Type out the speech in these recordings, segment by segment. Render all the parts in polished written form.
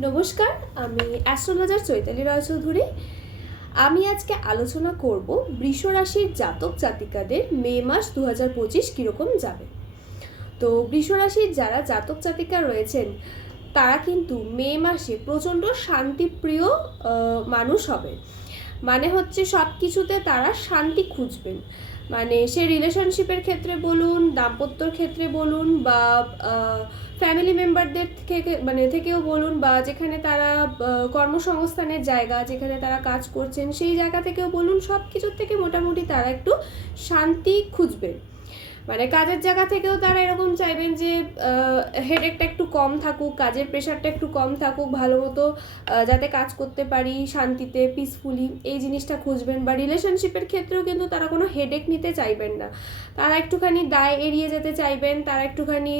নমস্কার, আমি অ্যাস্ট্রোলজার চৈতালি রায়চৌধুরী। আমি আজকে আলোচনা করব বৃষ রাশির জাতক জাতিকাদের মে মাস 2025 কীরকম যাবে। তো বৃষ রাশির যারা জাতক জাতিকা রয়েছেন তারা কিন্তু মে মাসে প্রচণ্ড শান্তিপ্রিয় মানুষ হবে। মানে হচ্ছে সব কিছুতে তারা শান্তি খুঁজবেন। মানে সে রিলেশনশিপের ক্ষেত্রে বলুন, দাম্পত্যর ক্ষেত্রে বলুন, বা ফ্যামিলি মেম্বারদের থেকেও বলুন, বা যেখানে তারা কর্মসংস্থানের জায়গা যেখানে তারা কাজ করছেন সেই জায়গা থেকেও বলুন, সব কিছুর থেকে মোটামুটি তারা একটু শান্তি খুঁজবেন। মানে কাজের জায়গা থেকেও তারা এরকম চাইবেন যে হেডেকটা একটু কম থাকুক, কাজের প্রেশারটা একটু কম থাকুক, ভালো মতো যাতে কাজ করতে পারি শান্তিতে, পিসফুলি, এই জিনিসটা খুঁজবেন। বা রিলেশনশিপের ক্ষেত্রেও কিন্তু তারা কোনো হেডেক নিতে চাইবেন না, তারা একটুখানি দায় এড়িয়ে যেতে চাইবেন, তারা একটুখানি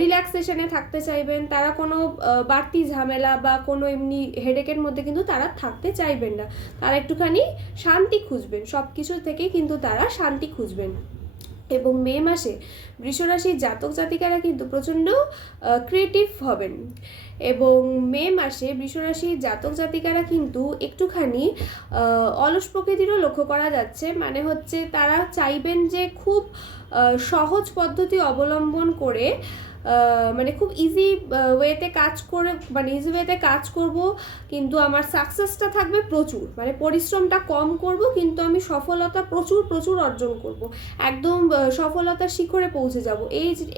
রিল্যাক্সেশনে থাকতে চাইবেন, তারা কোনো বাড়তি ঝামেলা বা কোনো এমনি হেডেকের মধ্যে কিন্তু তারা থাকতে চাইবেন না, তারা একটুখানি শান্তি খুঁজবেন। সব কিছু থেকেই কিন্তু তারা শান্তি খুঁজবেন। এবং মে মাসে বৃষরাশির জাতক জাতিকারা কিন্তু প্রচণ্ড ক্রিয়েটিভ হবেন। এবং মে মাসে বৃষরাশির জাতক জাতিকারা কিন্তু একটুখানি অলস প্রকৃতিরও লক্ষ্য করা যাচ্ছে। মানে হচ্ছে তারা চাইবেন যে খুব সহজ পদ্ধতি অবলম্বন করে মানে খুব ইজি ওয়েতে কাজ করে, মানে ইজি ওয়েতে কাজ করব, কিন্তু আমার সাকসেসটা থাকবে প্রচুর, মানে পরিশ্রমটা কম করব কিন্তু আমি সফলতা প্রচুর প্রচুর অর্জন করব, একদম সফলতার শিখরে পৌঁছে যাব।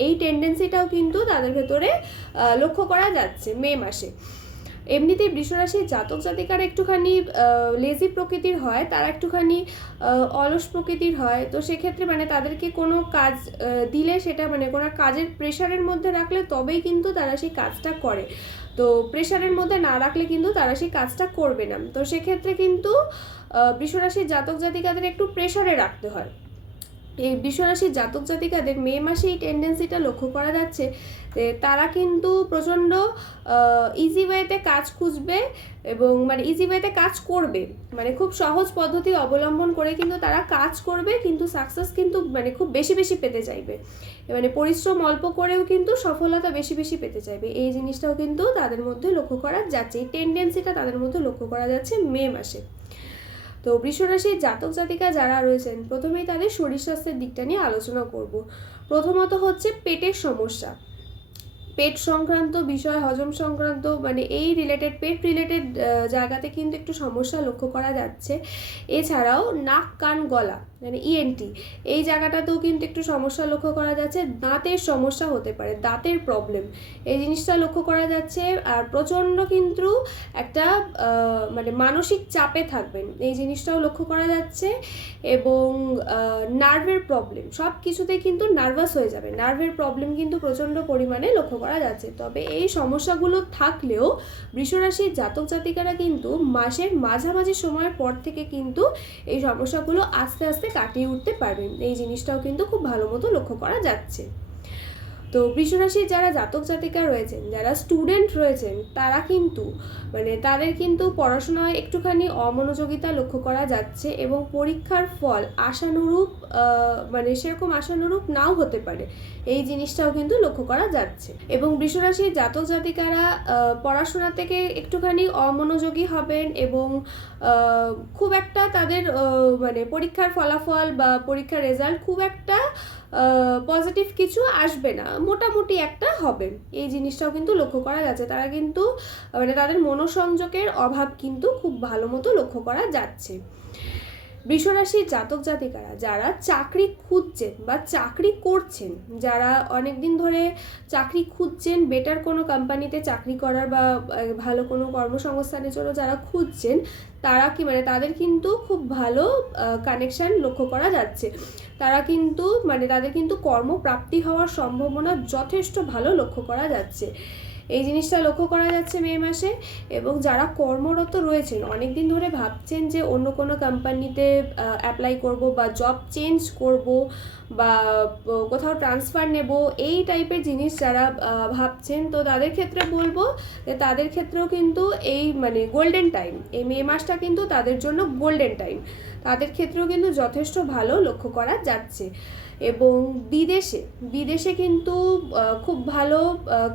এই টেন্ডেন্সিটাও কিন্তু তাদের ভেতরে লক্ষ্য করা যাচ্ছে মে মাসে। এমনিতেই বৃষরাশির জাতক জাতিকারা একটুখানি লেজি প্রকৃতির হয়, তারা একটুখানি অলস প্রকৃতির হয়। তো সেক্ষেত্রে মানে তাদেরকে কোনো কাজ দিলে সেটা মানে কোনো কাজের প্রেশারের মধ্যে রাখলে তবেই কিন্তু তারা সেই কাজটা করে। তো প্রেশারের মধ্যে না রাখলে কিন্তু তারা সেই কাজটা করবে না। তো সেক্ষেত্রে কিন্তু বৃষরাশির জাতক জাতিকাদের একটু প্রেশারে রাখতে হয়। এই বৃষরাশির জাতক জাতিকাদের মে মাসে এই টেন্ডেন্সিটা লক্ষ্য করা যাচ্ছে যে তারা কিন্তু প্রচণ্ড ইজি ওয়েতে কাজ খুঁজবে এবং মানে ইজি ওয়েতে কাজ করবে, মানে খুব সহজ পদ্ধতি অবলম্বন করে কিন্তু তারা কাজ করবে, কিন্তু সাকসেস কিন্তু মানে খুব বেশি বেশি পেতে চাইবে, মানে পরিশ্রম অল্প করেও কিন্তু সফলতা বেশি বেশি পেতে চাইবে। এই জিনিসটাও কিন্তু তাদের মধ্যে লক্ষ্য করা যাচ্ছে, এই টেন্ডেন্সিটা তাদের মধ্যে লক্ষ্য করা যাচ্ছে মে মাসে। তো বৃষরাশির জাতক জাতিকা যারা রয়েছেন প্রথমেই তাদের শরীর স্বাস্থ্যের দিকটা নিয়ে আলোচনা করব। প্রথমত হচ্ছে পেটের সমস্যা, পেট সংক্রান্ত বিষয়, হজম সংক্রান্ত মানে এই পেট রিলেটেড জায়গাতে কিন্তু একটু সমস্যা লক্ষ্য করা যাচ্ছে। এছাড়াও নাক কান গলা মানে ইএনটি এই জায়গাটাতেও কিন্তু একটু সমস্যা লক্ষ্য করা যাচ্ছে। দাঁতের সমস্যা হতে পারে, দাঁতের প্রবলেম, এই জিনিসটা লক্ষ্য করা যাচ্ছে। আর প্রচণ্ড কিন্তু একটা মানে মানসিক চাপে থাকবেন, এই জিনিসটাও লক্ষ্য করা যাচ্ছে। এবং নার্ভের প্রবলেম, সব কিছুতেই কিন্তু নার্ভাস হয়ে যাবে, নার্ভের প্রবলেম কিন্তু প্রচণ্ড পরিমাণে লক্ষ্য করা যাচ্ছে। তবে এই সমস্যাগুলো থাকলেও বৃষরাশির জাতক জাতিকারা কিন্তু মাসের মাঝামাঝি সময়ের পর থেকে কিন্তু এই সমস্যাগুলো আস্তে আস্তে কাটিয়ে উঠতে পারবেন, এই জিনিসটাও কিন্তু খুব ভালো মতো লক্ষ্য করা যাচ্ছে। তো বৃষরাশির যারা জাতক জাতিকা রয়েছেন, যারা স্টুডেন্ট রয়েছেন, তারা কিন্তু মানে তাদের কিন্তু পড়াশোনায় একটুখানি অমনোযোগিতা লক্ষ্য করা যাচ্ছে এবং পরীক্ষার ফল আশানুরূপ মানে সেরকম আশানুরূপ নাও হতে পারে, এই জিনিসটাও কিন্তু লক্ষ্য করা যাচ্ছে। এবং বৃষরাশির জাতক জাতিকারা পড়াশোনা থেকে একটুখানি অমনোযোগী হবেন এবং খুব একটা তাদের মানে পরীক্ষার ফলাফল বা পরীক্ষার রেজাল্ট খুব একটা পজিটিভ কিছু আসবে না, মোটামুটি একটা হবে, এই জিনিসটাও কিন্তু লক্ষ্য করা যাচ্ছে। তারা কিন্তু মানে তাদের মনোসংযোগের অভাব কিন্তু খুব ভালো মতো লক্ষ্য করা যাচ্ছে। বৃষরাশির জাতক জাতিকারা যারা চাকরি খুঁজছেন বা চাকরি করছেন, যারা অনেক দিন ধরে চাকরি খুঁজছেন, বেটার কোনো কোম্পানিতে চাকরি করার বা ভালো কোনো কর্মসংস্থানের জন্য যারা খুঁজছেন, তারা কি মানে তাদের কিন্তু খুব ভালো কানেকশান লক্ষ্য করা যাচ্ছে। তারা কিন্তু মানে তাদের কিন্তু কর্মপ্রাপ্তি হওয়ার সম্ভাবনা যথেষ্ট ভালো লক্ষ্য করা যাচ্ছে, এই জিনিসটা লক্ষ্য করা যাচ্ছে মে মাসে। এবং যারা কর্মরত রয়েছেন, অনেক দিন ধরে ভাবছেন যে অন্য কোনো কোম্পানিতে অ্যাপ্লাই করব বা জব চেঞ্জ করব বা কোথাও ট্রান্সফার নেব, এই টাইপের জিনিস যারা ভাবছেন, তো তাদের ক্ষেত্রে বলবো যে তাদের ক্ষেত্রেও কিন্তু এই মানে গোল্ডেন টাইম, এই মে মাসটা কিন্তু তাদের জন্য গোল্ডেন টাইম। তাদের ক্ষেত্রেও কিন্তু যথেষ্ট ভালো লক্ষ্য করা যাচ্ছে। এবং বিদেশে কিন্তু খুব ভালো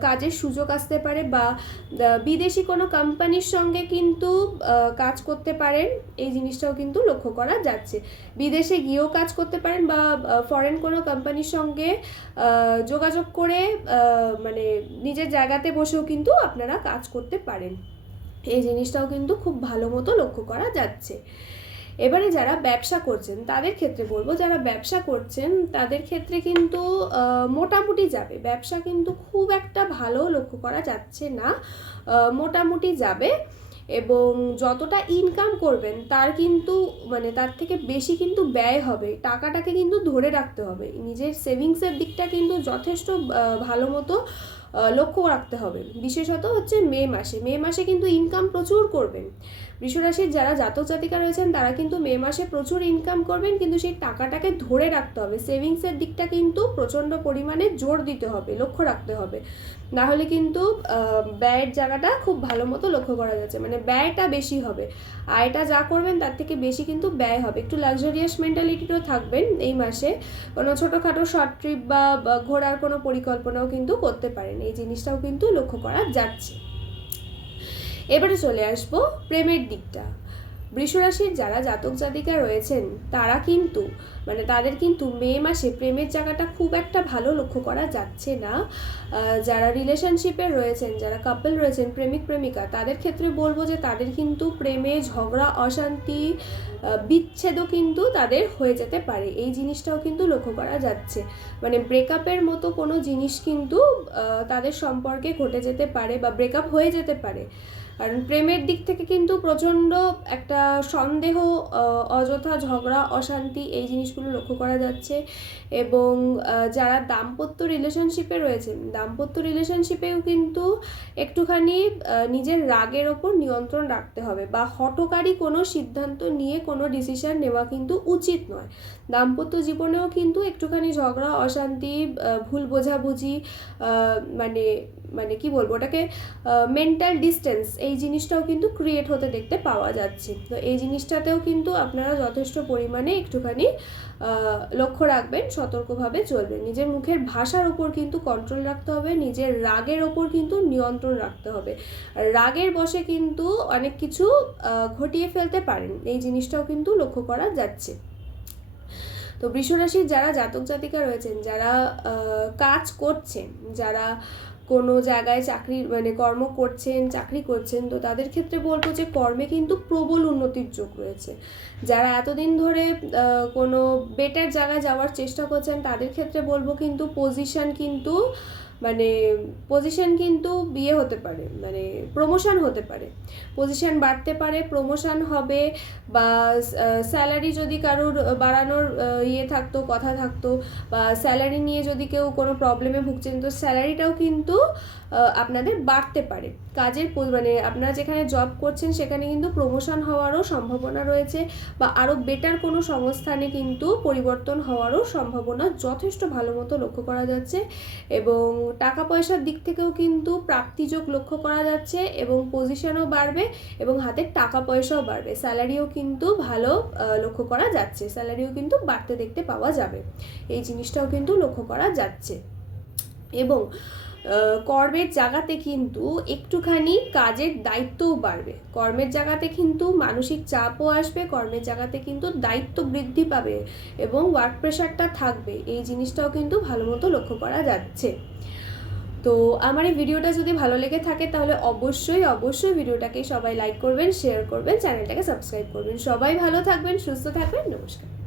কাজের সুযোগ আসতে পারে, বা বিদেশি কোনো কোম্পানির সঙ্গে কিন্তু কাজ করতে পারেন, এই জিনিসটাও কিন্তু লক্ষ্য করা যাচ্ছে। বিদেশে গিয়েও কাজ করতে পারেন, বা ফরেন কোনো কোম্পানির সঙ্গে যোগাযোগ করে মানে নিজের জায়গাতে বসেও কিন্তু আপনারা কাজ করতে পারেন, এই জিনিসটাও কিন্তু খুব ভালো মতো লক্ষ্য করা যাচ্ছে। এবারে যারা ব্যবসা করছেন তাদের ক্ষেত্রে বলবো, যারা ব্যবসা করছেন তাদের ক্ষেত্রে কিন্তু মোটামুটি যাবে, ব্যবসা কিন্তু খুব একটা ভালো লক্ষ্য করা যাচ্ছে না, মোটামুটি যাবে। এবং যতটা ইনকাম করবেন তার কিন্তু মানে তার থেকে বেশি কিন্তু ব্যয় হবে, টাকাটাকে কিন্তু ধরে রাখতে হবে, নিজের সেভিংসের দিকটা কিন্তু যথেষ্ট ভালো মতো লক্ষ্য রাখতে হবে। বিশেষত হচ্ছে মে মাসে কিন্তু ইনকাম প্রচুর করবেন। বৃষরাশির যারা জাতক জাতিকা রয়েছেন তারা কিন্তু মে মাসে প্রচুর ইনকাম করবেন, কিন্তু সেই টাকাটাকে ধরে রাখতে হবে, সেভিংসের দিকটা কিন্তু প্রচণ্ড পরিমাণে জোর দিতে হবে, লক্ষ্য রাখতে হবে, নাহলে কিন্তু ব্যয়ের জায়গাটা খুব ভালো মতো লক্ষ্য করা যাচ্ছে, মানে ব্যয়টা বেশি হবে, আয়টা যা করবেন তার থেকে বেশি কিন্তু ব্যয় হবে। একটু লাক্সারিয়াস মেন্টালিটিও থাকবেন এই মাসে, কোনো ছোটোখাটো শর্ট ট্রিপ বা ঘোরার কোনো পরিকল্পনাও কিন্তু করতে পারেন, এই জিনিসটাও কিন্তু লক্ষ্য করা যাচ্ছে। এবারে চলে আসবো প্রেমের দিকটা। বৃষরাশির যারা জাতক জাতিকা রয়েছেন তারা কিন্তু মানে তাদের কিন্তু মে মাসে প্রেমের জায়গাটা খুব একটা ভালো লক্ষ্য করা যাচ্ছে না। যারা রিলেশনশিপে রয়েছেন, যারা কাপল রয়েছেন, প্রেমিক প্রেমিকা, তাদের ক্ষেত্রে বলবো যে তাদের কিন্তু প্রেমে ঝগড়া, অশান্তি, বিচ্ছেদও কিন্তু তাদের হয়ে যেতে পারে, এই জিনিসটাও কিন্তু লক্ষ্য করা যাচ্ছে। মানে ব্রেকআপের মতো কোনো জিনিস কিন্তু তাদের সম্পর্কে ঘটে যেতে পারে, বা ব্রেকআপ হয়ে যেতে পারে। কারণ প্রেমের দিক থেকে কিন্তু প্রচণ্ড একটা সন্দেহ, অযথা ঝগড়া, অশান্তি, এই জিনিসগুলো লক্ষ্য করা যাচ্ছে। এবং যারা দাম্পত্য রিলেশনশিপে রয়েছেন, দাম্পত্য রিলেশনশিপেও কিন্তু একটুখানি নিজের রাগের ওপর নিয়ন্ত্রণ রাখতে হবে, বা হঠকারী কোনো সিদ্ধান্ত নিয়ে কোনো ডিসিশন নেওয়া কিন্তু উচিত নয়। দাম্পত্য জীবনেও কিন্তু একটুখানি ঝগড়া, অশান্তি, ভুল বোঝাবুঝি, মানে মানে কি বলবো ওটাকে, মেন্টাল ডিস্টেন্স, এই জিনিসটাও কিন্তু ক্রিয়েট হতে দেখতে পাওয়া যাচ্ছে। তো এই জিনিসটাতেও কিন্তু আপনারা যথেষ্ট পরিমাণে একটুখানি লক্ষ্য রাখবেন, সতর্কভাবে চলবেন, নিজের মুখের ভাষার ওপর কিন্তু কন্ট্রোল রাখতে হবে, নিজের রাগের ওপর কিন্তু নিয়ন্ত্রণ রাখতে হবে। আর রাগের বশে কিন্তু অনেক কিছু ঘটিয়ে ফেলতে পারেন, এই জিনিসটাও কিন্তু লক্ষ্য করা যাচ্ছে। তো বৃষরাশির যারা জাতক জাতিকা রয়েছেন, যারা কাজ করছেন, যারা কোনো জায়গায় কর্ম করছেন, চাকরি করছেন, তো তাদের ক্ষেত্রে বলবো যে কর্মে কিন্তু প্রবল উন্নতির যোগ রয়েছে। যারা এতদিন ধরে কোনো বেটার জায়গায় যাওয়ার চেষ্টা করছেন তাদের ক্ষেত্রে বলবো কিন্তু পজিশন কিন্তু বিয়ে হতে পারে, মানে প্রমোশন হতে পারে, পজিশন বাড়তে পারে, প্রমোশন হবে, বা স্যালারি যদি কারোর বাড়ানোর কথা থাকতো, বা স্যালারি নিয়ে যদি কেউ কোনো প্রবলেমে ভুগছেন, তো স্যালারিটাও কিন্তু আপনাদের বাড়তে পারে। আপনারা যেখানে জব করছেন সেখানে কিন্তু প্রমোশন হওয়ারও সম্ভাবনা রয়েছে, বা আরও বেটার কোনো সংস্থানে কিন্তু পরিবর্তন হওয়ারও সম্ভাবনা যথেষ্ট ভালো মতো লক্ষ্য করা যাচ্ছে। এবং টাকা পয়সার দিক থেকেও কিন্তু প্রাপ্তিযোগ লক্ষ্য করা যাচ্ছে, এবং পজিশনও বাড়বে, এবং হাতের টাকা পয়সাও বাড়বে, স্যালারিও কিন্তু ভালো লক্ষ্য করা যাচ্ছে, স্যালারিও কিন্তু বাড়তে দেখতে পাওয়া যাবে, এই জিনিসটাও কিন্তু লক্ষ্য করা যাচ্ছে। এবং কর্মের জায়গাতে কিন্তু একটুখানি কাজের দায়িত্বও বাড়বে, কর্মের জায়গাতে কিন্তু মানসিক চাপও আসবে, কর্মের জায়গাতে কিন্তু দায়িত্ব বৃদ্ধি পাবে, এবং ওয়ার্ক প্রেশারটা থাকবে, এই জিনিসটাও কিন্তু ভালো মতো লক্ষ্য করা যাচ্ছে। তো আমার এই ভিডিওটা যদি ভালো লেগে থাকে তাহলে অবশ্যই ভিডিওটাকে সবাই লাইক করবেন, শেয়ার করবেন, চ্যানেলটাকে সাবস্ক্রাইব করবেন। সবাই ভালো থাকবেন, সুস্থ থাকবেন, নমস্কার।